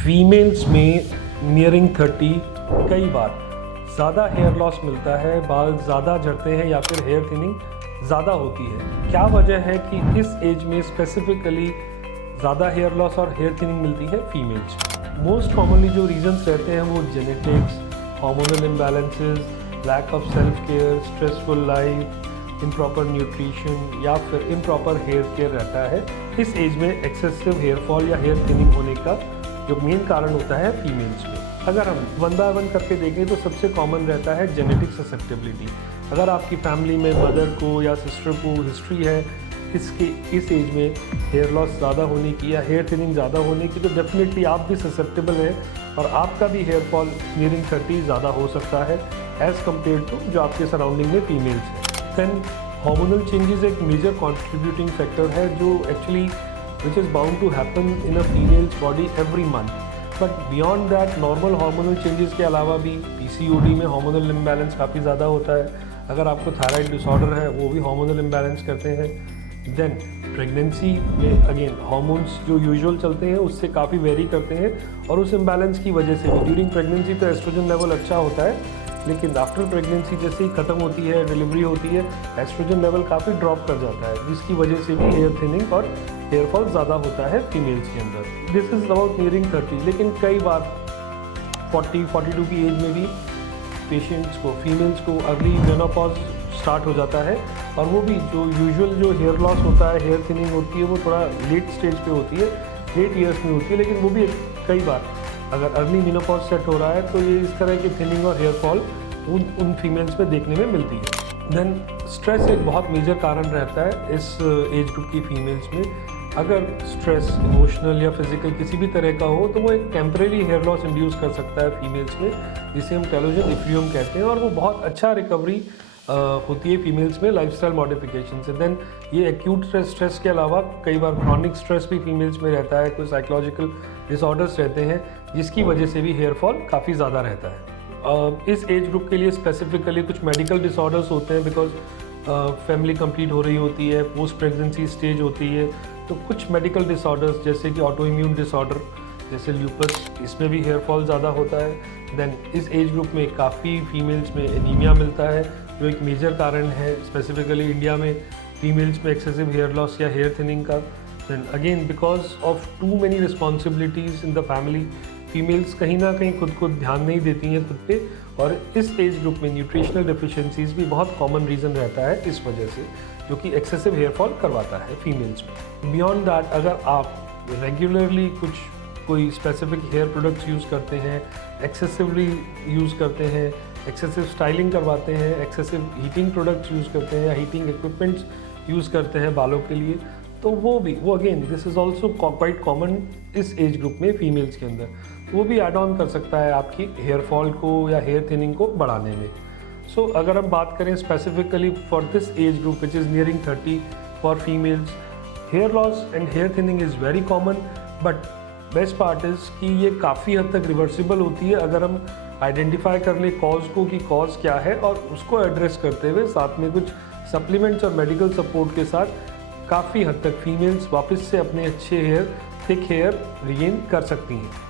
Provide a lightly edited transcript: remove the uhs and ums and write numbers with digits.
Females में nearing 30 कई बार ज़्यादा हेयर लॉस मिलता है, बाल ज़्यादा झड़ते हैं या फिर हेयर थिनिंग ज़्यादा होती है। क्या वजह है कि इस एज में स्पेसिफिकली ज़्यादा हेयर लॉस और हेयर थिनिंग मिलती है फीमेल्स? मोस्ट कॉमनली जो रीजंस रहते हैं वो genetics, hormonal imbalances, lack of self care, stressful life, improper nutrition या फिर इम्प्रॉपर हेयर केयर रहता है। इस एज में एक्सेसिव हेयर फॉल या हेयर थिनिंग होने का जो मेन कारण होता है फीमेल्स में। अगर हम वन बाय वन करके देखें तो सबसे कॉमन रहता है जेनेटिक ससेप्टेबिलिटी। अगर आपकी फैमिली में मदर को या सिस्टर को हिस्ट्री है इस एज में हेयर लॉस ज़्यादा होने की या हेयर थिनिंग ज़्यादा होने की, तो डेफिनेटली आप भी ससेप्टेबल हैं और आपका भी हेयर फॉल नियरिंग 30 ज़्यादा हो सकता है एज़ कम्पेयर टू जो आपके सराउंडिंग में फीमेल्स हैं। देन हार्मोनल चेंजेस एक मेजर कंट्रीब्यूटिंग फैक्टर है जो actually which is bound to happen in a female's body every month. But beyond that, normal hormonal changes के अलावा भी PCOD में hormonal imbalance काफ़ी ज़्यादा होता है। अगर आपको थायराइड डिसऑर्डर है वो भी hormonal imbalance करते हैं। देन प्रेगनेंसी में अगेन हार्मोन्स जो यूजुअल चलते हैं उससे काफ़ी वेरी करते हैं और उस इम्बैलेंस की वजह से भी ड्यूरिंग प्रेगनेंसी तो एस्ट्रोजन लेवल अच्छा होता है, लेकिन आफ्टर प्रेगनेंसी जैसे ही ख़त्म होती है, डिलीवरी होती है, एस्ट्रोजन लेवल काफ़ी ड्रॉप कर जाता है, जिसकी वजह से भी हेयर थिनिंग और हेयर फॉल ज़्यादा होता है फीमेल्स के अंदर। This is about nearing 30। लेकिन कई बार 40-42 की एज में भी पेशेंट्स को, फीमेल्स को अर्ली मेनोपॉज स्टार्ट हो जाता है और वो भी जो यूजुअल जो हेयर लॉस होता है, हेयर थिनिंग होती है, वो थोड़ा लेट स्टेज पे होती है, लेट ईयर्स में होती है, लेकिन वो भी कई बार अगर अर्ली मेनोपॉज सेट हो रहा है तो ये इस तरह की थिनिंग और हेयर फॉल उन फीमेल्स में देखने में मिलती है। देन स्ट्रेस एक बहुत मेजर कारण रहता है इस एज ग्रुप की फीमेल्स में। अगर स्ट्रेस इमोशनल या फिजिकल किसी भी तरह का हो तो वो एक टेम्परेरी हेयर लॉस इंड्यूस कर सकता है फीमेल्स में, जिसे हम टेलोजन इफ्यूम कहते हैं, और वो बहुत अच्छा रिकवरी होती है फीमेल्स में लाइफस्टाइल मॉडिफिकेशन से। देन ये एक्यूट स्ट्रेस के अलावा कई बार क्रॉनिक स्ट्रेस भी फीमेल्स में रहता है, कोई साइकोलॉजिकल डिसऑर्डर्स रहते हैं जिसकी वजह से भी हेयर फॉल काफ़ी ज़्यादा रहता है। इस एज ग्रुप के लिए स्पेसिफिकली कुछ मेडिकल डिसऑर्डर्स होते हैं, बिकॉज फैमिली कंप्लीट हो रही होती है, पोस्ट प्रेगनेंसी स्टेज होती है, तो कुछ मेडिकल डिसऑर्डर्स जैसे कि ऑटो इम्यून डिसऑर्डर जैसे ल्यूपस, इसमें भी हेयर फॉल ज़्यादा होता है। देन इस एज ग्रुप में काफ़ी फीमेल्स में एनीमिया मिलता है जो एक मेजर कारण है स्पेसिफिकली इंडिया में फीमेल्स में एक्सेसिव हेयर लॉस या हेयर थिनिंग का। Then again because of too many responsibilities in the family, females कहीं ना कहीं खुद को ध्यान नहीं देती हैं खुद पे, और इस एज ग्रुप में न्यूट्रिशनल डेफिशिएंसीज भी बहुत कॉमन रीज़न रहता है इस वजह से, जो कि एक्सेसिव हेयर फॉल करवाता है फीमेल्स में। बियॉन्ड दैट, अगर आप रेगुलरली कोई स्पेसिफिक हेयर प्रोडक्ट्स यूज़ करते हैं, एक्सेसिवली यूज़ करते हैं, एक्सेसिव स्टाइलिंग करवाते हैं, एक्सेसिव हीटिंग प्रोडक्ट्स यूज़ करते हैं या हीटिंग इक्विपमेंट्स यूज़ करते हैं बालों के लिए, तो वो again this is also quite common इस एज ग्रुप में फीमेल्स के अंदर, वो भी एड ऑन कर सकता है आपकी हेयर फॉल को या हेयर थिनिंग को बढ़ाने में। सो अगर हम बात करें specifically for this age group which is nearing 30 for females, hair loss and hair thinning is very common, but best part is कि ये काफ़ी हद तक रिवर्सिबल होती है अगर हम आइडेंटिफाई कर ले कॉज को कि कॉज क्या है, और उसको एड्रेस करते हुए साथ में कुछ सप्लीमेंट्स और मेडिकल सपोर्ट के साथ काफ़ी हद तक फीमेल्स वापस से अपने अच्छे हेयर, थिक हेयर रिगेन कर सकती हैं।